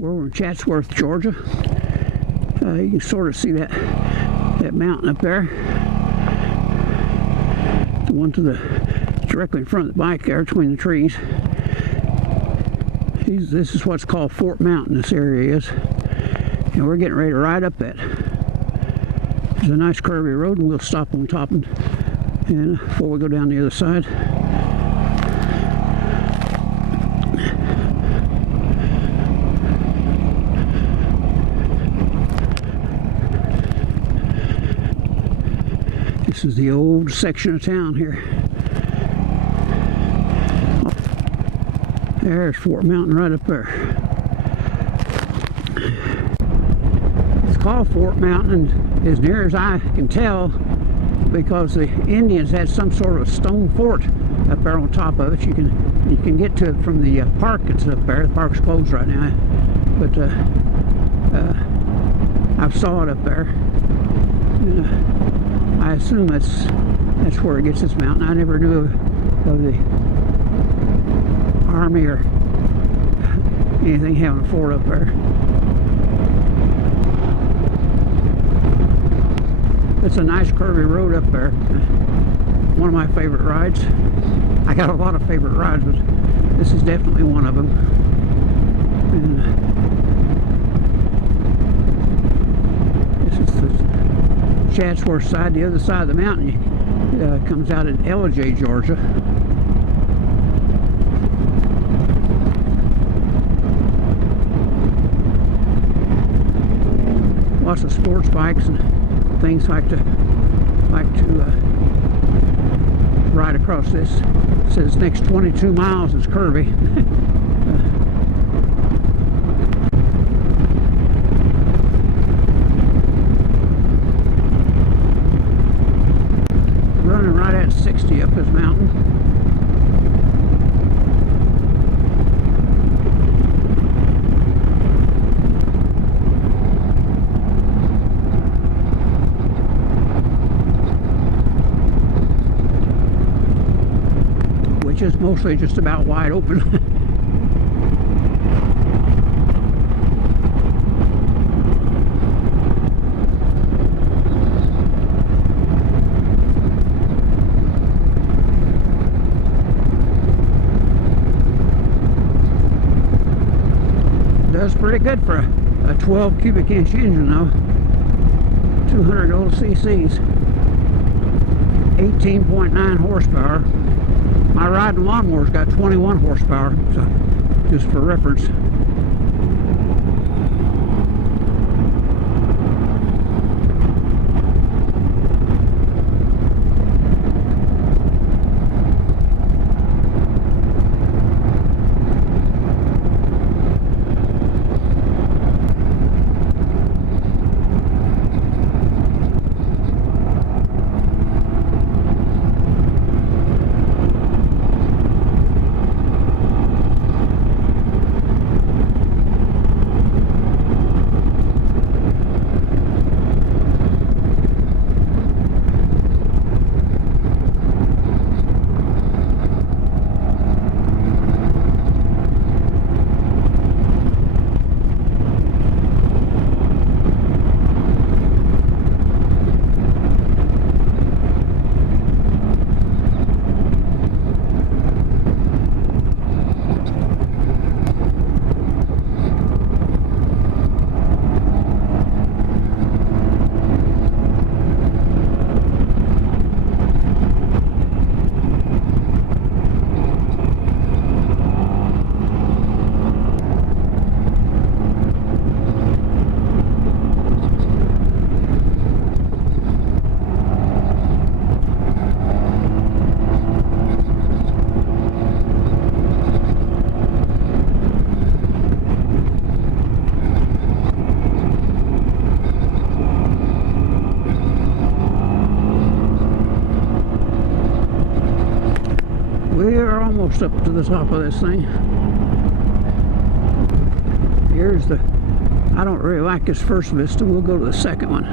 We're in Chatsworth, Georgia. You can sort of see that mountain up there. The one to the directly in front of the bike there between the trees. This is what's called Fort Mountain, this area is. And we're getting ready to ride up that. There's a nice curvy road, and we'll stop on top and before we go down the other side. This is the old section of town here. There's Fort Mountain right up there. It's called Fort Mountain, and as near as I can tell, because the Indians had some sort of stone fort up there on top of it. You can get to it from the park that's up there. The park's closed right now, but I saw it up there. And, I assume that's where it gets its mountain. I never knew of the Army or anything having a fort up there. It's a nice curvy road up there. One of my favorite rides. I got a lot of favorite rides, but this is definitely one of them. And this is the Chatsworth side. The other side of the mountain comes out in Ellijay, Georgia. Lots of sports bikes and things like to ride across this. It says next 22 miles is curvy. Running right at 60 up this mountain. Which is mostly just about wide open. Does pretty good for a 12 cubic inch engine though. 200 old cc's. 18.9 horsepower. My riding lawnmower's got 21 horsepower, so just for reference. We're almost up to the top of this thing. Here's the, I don't really like this first vista. We'll go to the second one.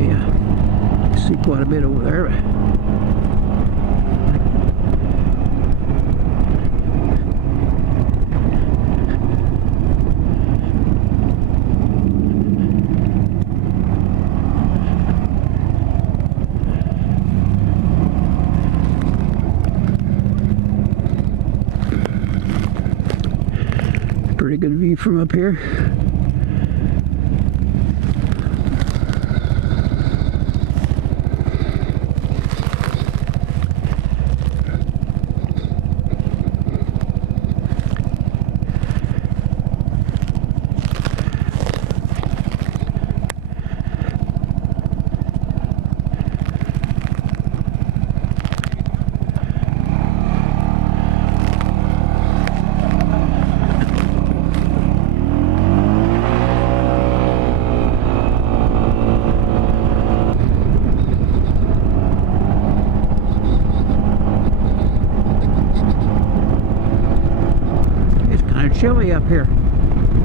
Yeah, see quite a bit over there. Pretty good view from up here. Chilly up here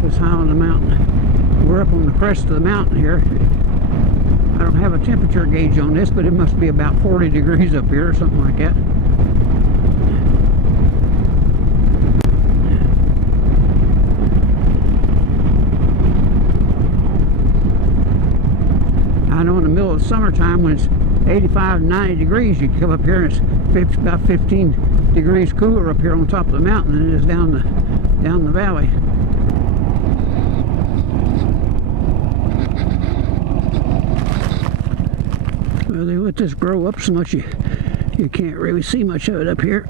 this high on the mountain. We're up on the crest of the mountain here. I don't have a temperature gauge on this, but it must be about 40 degrees up here or something like that. I know in the middle of the summertime when it's 85 and 90 degrees, you can come up here and it's about 15 degrees cooler up here on top of the mountain than it is down the valley. Well, they let this grow up so much you can't really see much of it up here,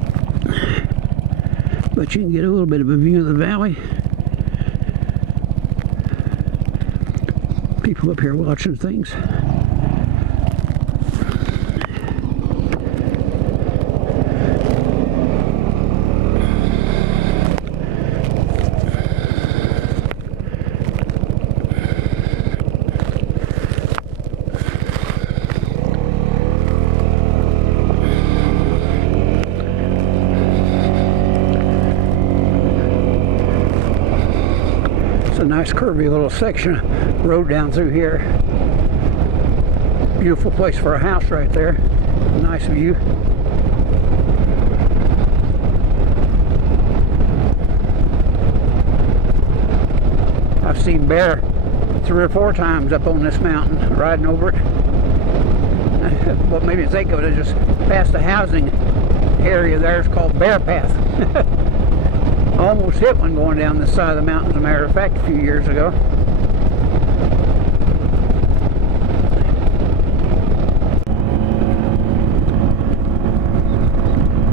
but you can get a little bit of a view of the valley. People up here watching things. It's a nice curvy little section of road down through here. Beautiful place for a house right there. Nice view. I've seen bear 3 or 4 times up on this mountain riding over it. What made me think of it is just past the housing area there. It's called Bear Path. I almost hit one going down this side of the mountain, as a matter of fact, a few years ago.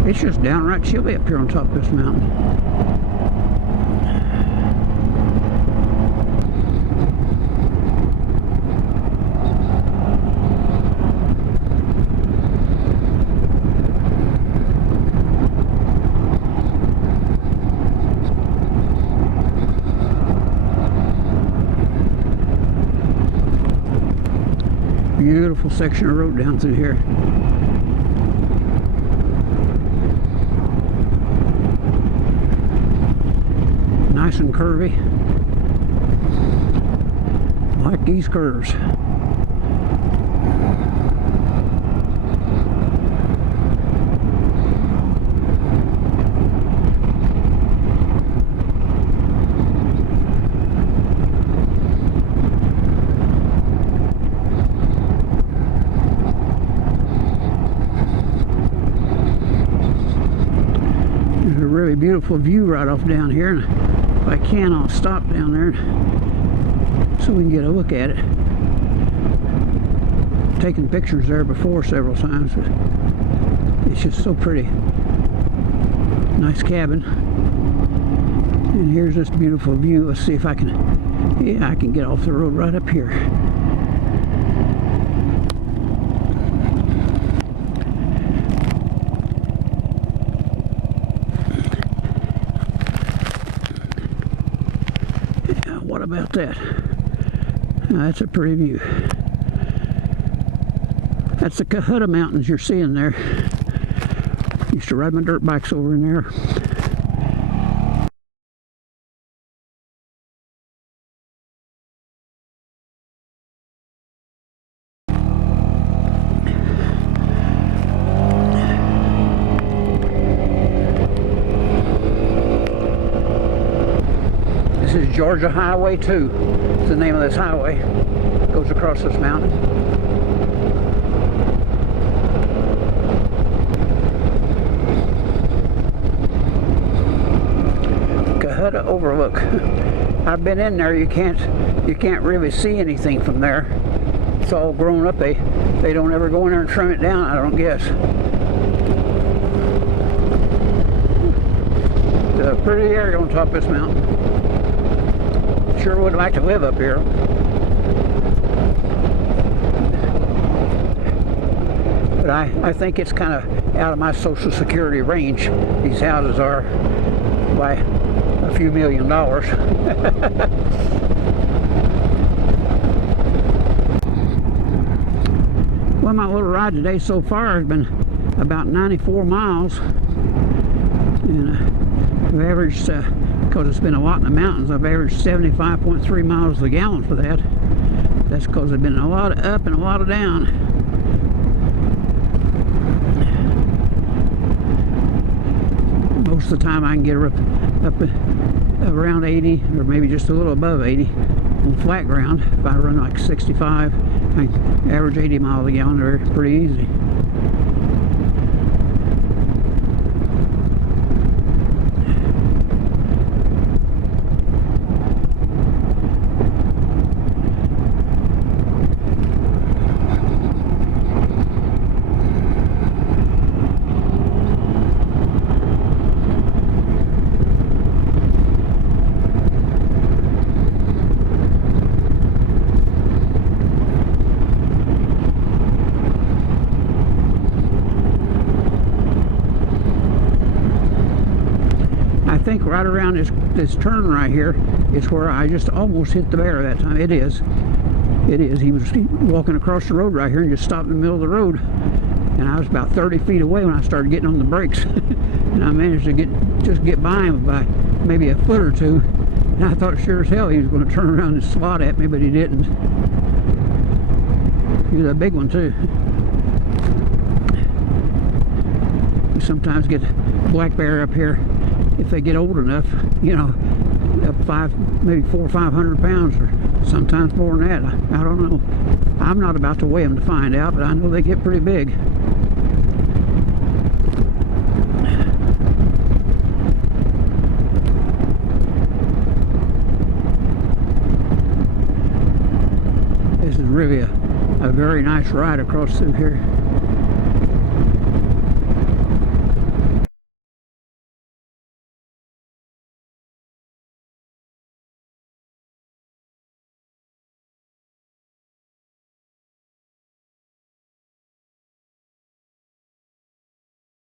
It's just downright chilly up here on top of this mountain. Beautiful section of road down through here. Nice and curvy. Like these curves. Really beautiful view right off down here, and if I can, I'll stop down there so we can get a look at it. Taken pictures there before several times, but it's just so pretty. Nice cabin, and here's this beautiful view. Let's see if I can, yeah, I can get off the road right up here. What about that? Now, that's a pretty view. That's the Cohutta Mountains you're seeing there. Used to ride my dirt bikes over in there. This is Georgia Highway 2. It's the name of this highway. It goes across this mountain. to overlook. I've been in there. You can't really see anything from there. It's all grown up. They don't ever go in there and trim it down, I don't guess. It's a pretty area on top of this mountain. Sure would like to live up here. But I think it's kind of out of my Social Security range. These houses are by a few $1 million. Well, my little ride today so far has been about 94 miles. And I've averaged, because it's been a lot in the mountains, I've averaged 75.3 miles a gallon for that. That's because there's been a lot of up and a lot of down. Most of the time I can get up around 80 or maybe just a little above 80 on flat ground. If I run like 65, I can average 80 miles a gallon. They're pretty easy. I think right around this turn right here is where I just almost hit the bear that time. It is. He was walking across the road right here and just stopped in the middle of the road. And I was about 30 feet away when I started getting on the brakes. And I managed to just get by him by maybe a foot or two. And I thought sure as hell he was going to turn around and swat at me, but he didn't. He was a big one too. We sometimes get black bear up here. If they get old enough, you know, up maybe 400 or 500 pounds, or sometimes more than that. I don't know. I'm not about to weigh them to find out, but I know they get pretty big. This is really a very nice ride across through here.